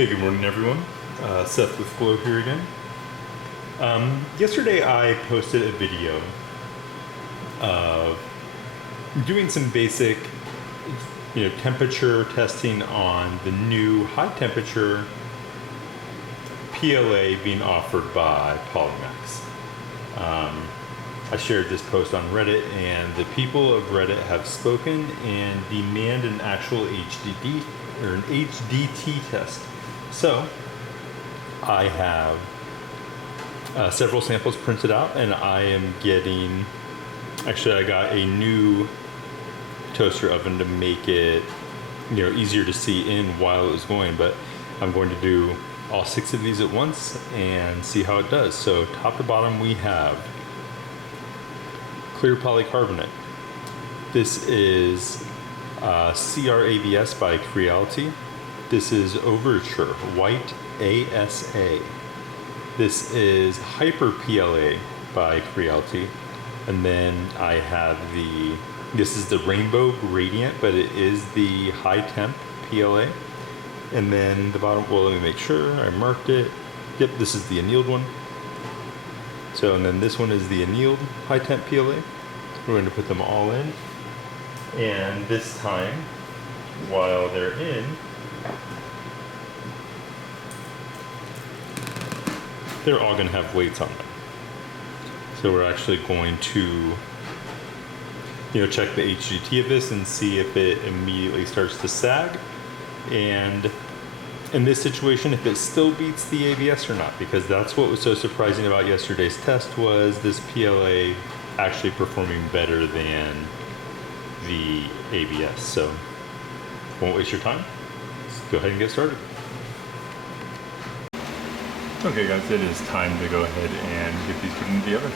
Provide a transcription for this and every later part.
Hey, good morning, everyone. Seth with Glowe here again. Yesterday I posted a video of doing some basic, temperature testing on the new high temperature PLA being offered by PolyMaker's. I shared this post on Reddit, and the people of Reddit have spoken and demand an actual HDD or an HDT test. So I have several samples printed out, and I am getting, actually I got a new toaster oven to make it easier to see in while it was going, but I'm going to do all 6 of these at once and see how it does. So top to bottom we have clear polycarbonate. This is CR ABS by Creality. This is Overture White ASA. This is Hyper PLA by Creality. And then I have this is the Rainbow Gradient, but it is the high temp PLA. And then the bottom, well, let me make sure I marked it. Yep, this is the annealed one. So, and then this one is the annealed high temp PLA. We're going to put them all in. And this time, while they're in, they're all going to have weights on them. So we're actually going to, check the HGT of this and see if it immediately starts to sag. And in this situation, if it still beats the ABS or not, because that's what was so surprising about yesterday's test, was this PLA actually performing better than the ABS. So won't waste your time. Let's go ahead and get started. Okay guys, it is time to go ahead and get these put into the oven.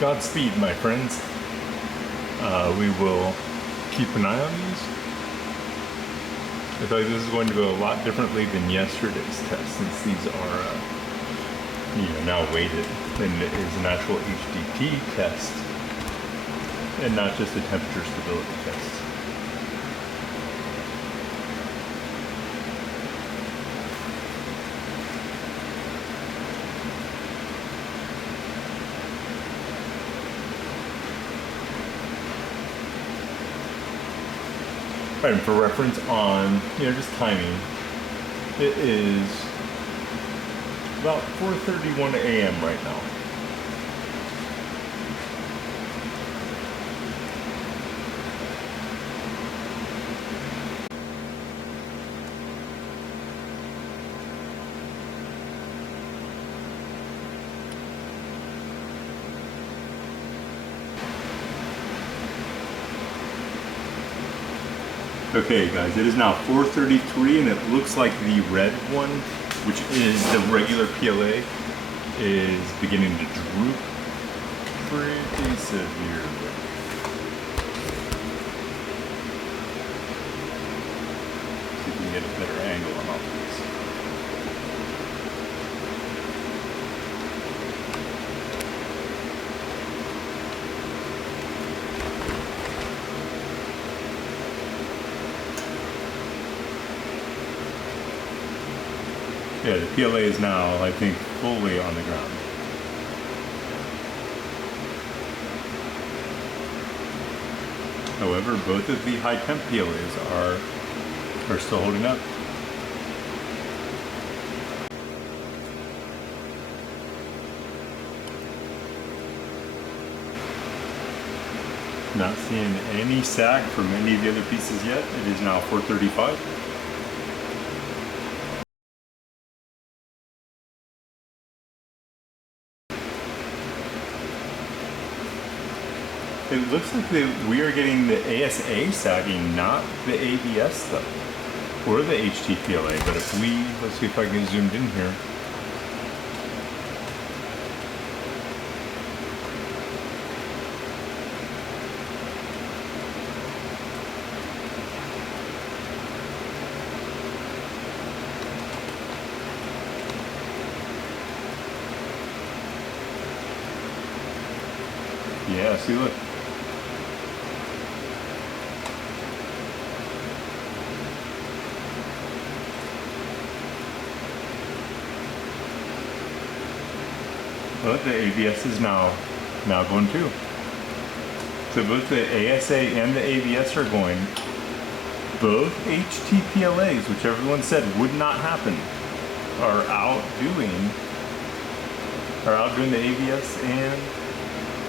Godspeed, my friends. We will keep an eye on these. I feel like this is going to go a lot differently than yesterday's test, since these are now weighted and it is an actual HDT test and not just a temperature stability test. Right, and for reference on, just timing, it is about 4:31 a.m. right now. Okay guys, it is now 4:33 and it looks like the red one, which is the regular PLA, is beginning to droop pretty severely. See if we can get a better angle on all these. Yeah, the PLA is now, I think, fully on the ground. However, both of the high temp PLAs are still holding up. Not seeing any sag from any of the other pieces yet. It is now 4:35. It looks like we are getting the ASA sagging, not the ABS though, or the HT-PLA. But if let's see if I can zoom in here. Yeah, see, look. Look, the ABS is now going too. So both the ASA and the ABS are going. Both HT-PLAs, which everyone said would not happen, are outdoing the ABS and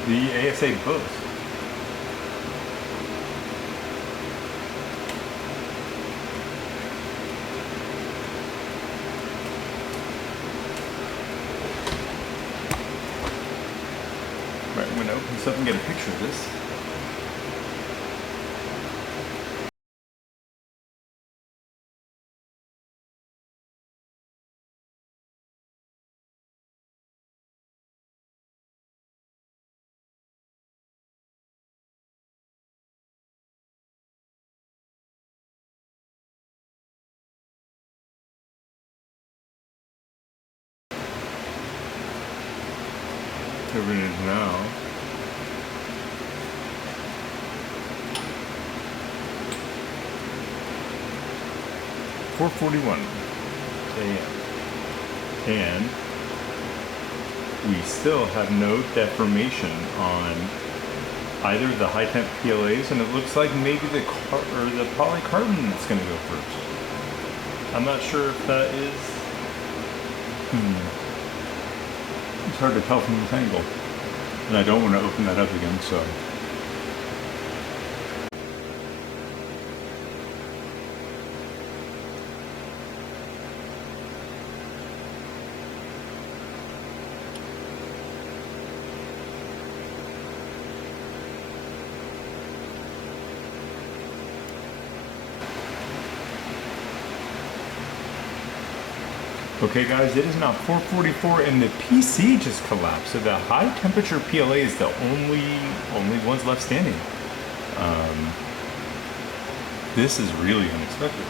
the ASA both. Right, I'm going to open this up and get a picture of this. Over it is now. $4:41 a.m. And we still have no deformation on either the high temp PLAs, and it looks like maybe the polycarbonate that's going to go first. I'm not sure if that is. It's hard to tell from this angle, and I don't want to open that up again, so. Okay guys, it is now 4:44 and the PC just collapsed. So the high temperature PLA is the only ones left standing. This is really unexpected.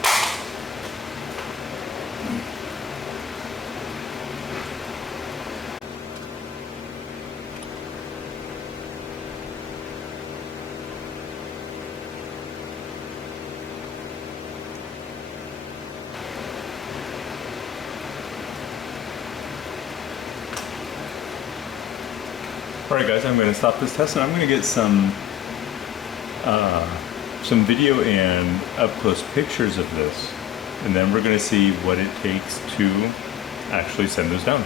Alright guys, I'm going to stop this test and I'm going to get some video and up-close pictures of this, and then we're going to see what it takes to actually send those down.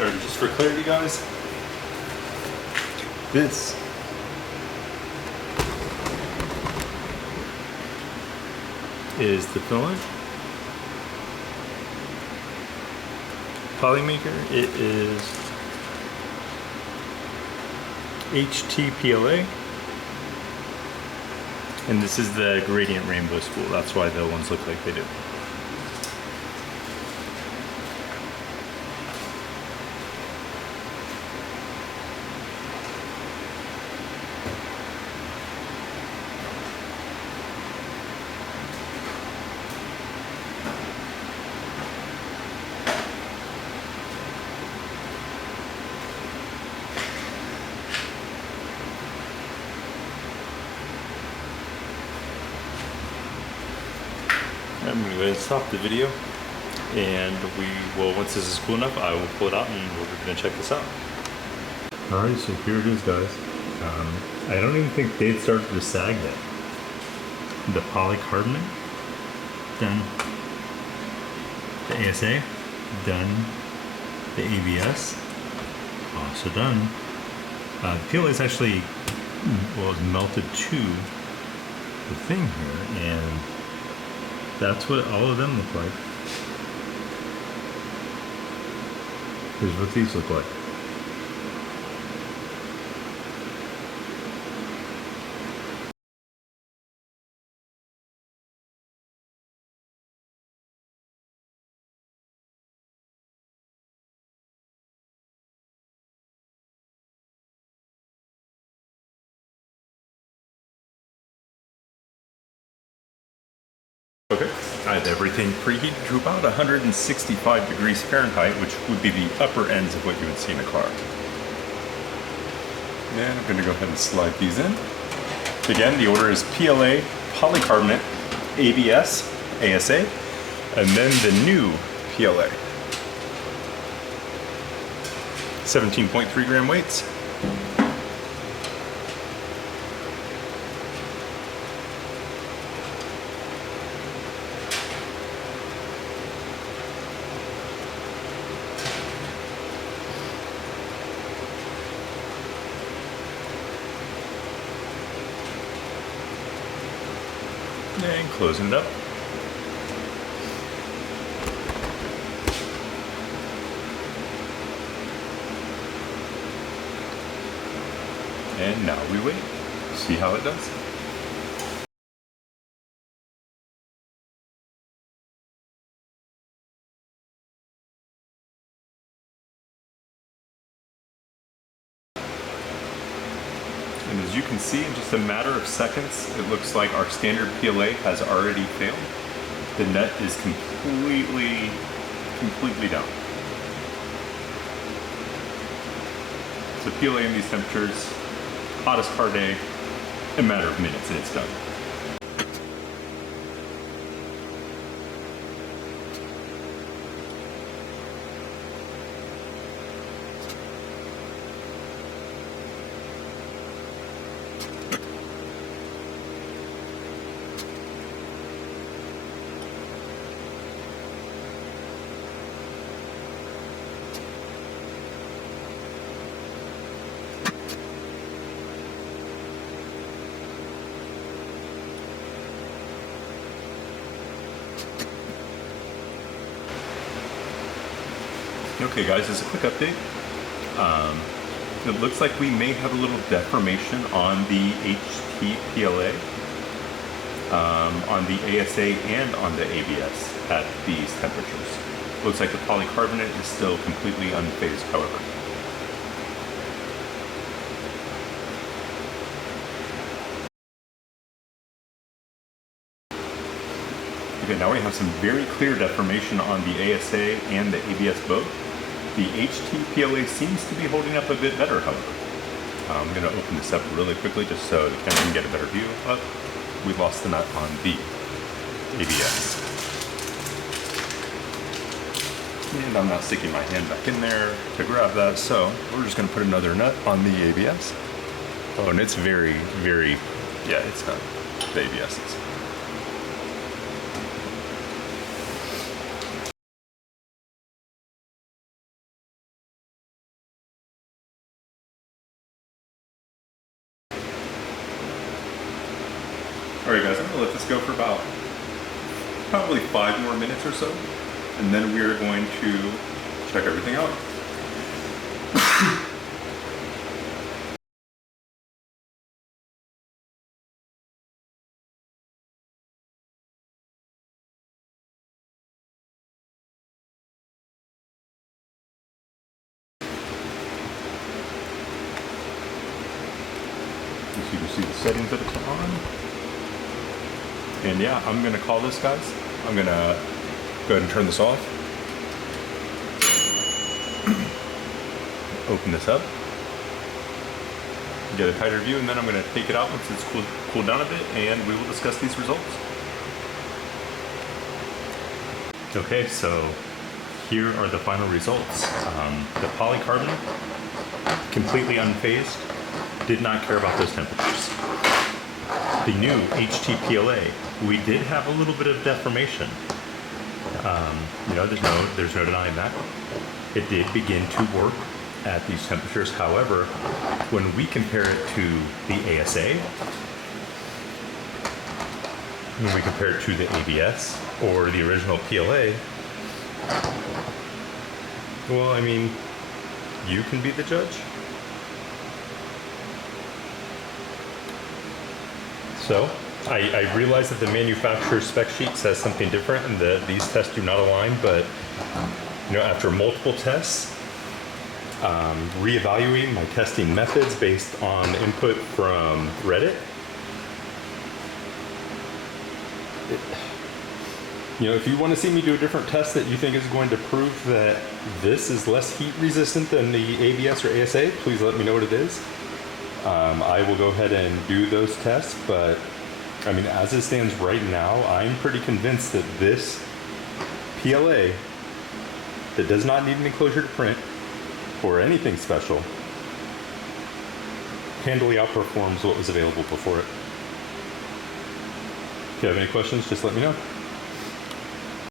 Or just for clarity guys, this is the filament. PolyMaker, it is HT-PLA, and this is the gradient rainbow spool. That's why the ones look like they do. I'm going to go ahead and stop the video, and once this is cool enough, I will pull it out and we're going to check this out. Alright, so here it is guys. I don't even think they've started to sag yet. The polycarbonate, done. The ASA, done. The ABS, Also done. The PLA is actually, well, it's melted to the thing here, and that's what all of them look like. Here's what these look like. Okay, I have everything preheated to about 165 degrees Fahrenheit, which would be the upper ends of what you would see in a car. And I'm going to go ahead and slide these in. Again, the order is PLA, polycarbonate, ABS, ASA, and then the new PLA. 17.3 gram weights. And closing it up. And now we wait. See how it does. And as you can see, in just a matter of seconds, it looks like our standard PLA has already failed. The nut is completely down. So PLA in these temperatures, hottest car day, in a matter of minutes, and it's done. Okay guys, as a quick update, it looks like we may have a little deformation on the HT-PLA, on the ASA and on the ABS at these temperatures. Looks like the polycarbonate is still completely unfazed, however. Okay, now we have some very clear deformation on the ASA and the ABS both. The HT-PLA seems to be holding up a bit better, however. I'm going to open this up really quickly just so the camera can get a better view. Oh, we lost the nut on the ABS. And I'm not sticking my hand back in there to grab that, so we're just going to put another nut on the ABS. Oh, and it's very, yeah, it's done. The ABS is. Alright guys, I'm going to let this go for about probably 5 more minutes or so, and then we are going to check everything out. As you can see the settings that it's on. And yeah, I'm going to call this, guys. I'm going to go ahead and turn this off. Open this up. Get a tighter view, and then I'm going to take it out once it's cooled down a bit, and we will discuss these results. Okay, so here are the final results. The polycarbonate, completely unfazed, did not care about those temperatures. The new HT-PLA, we did have a little bit of deformation. You know, there's no denying that. It did begin to work at these temperatures. However, when we compare it to the ASA, when we compare it to the ABS or the original PLA, well, I mean, you can be the judge. So, I realize that the manufacturer's spec sheet says something different and that these tests do not align, but you know, after multiple tests, reevaluating my testing methods based on input from Reddit, you know, if you want to see me do a different test that you think is going to prove that this is less heat resistant than the ABS or ASA, please let me know what it is. I will go ahead and do those tests, but I mean, as it stands right now, I'm pretty convinced that this PLA that does not need an enclosure to print or anything special handily outperforms what was available before it. If you have any questions, just let me know.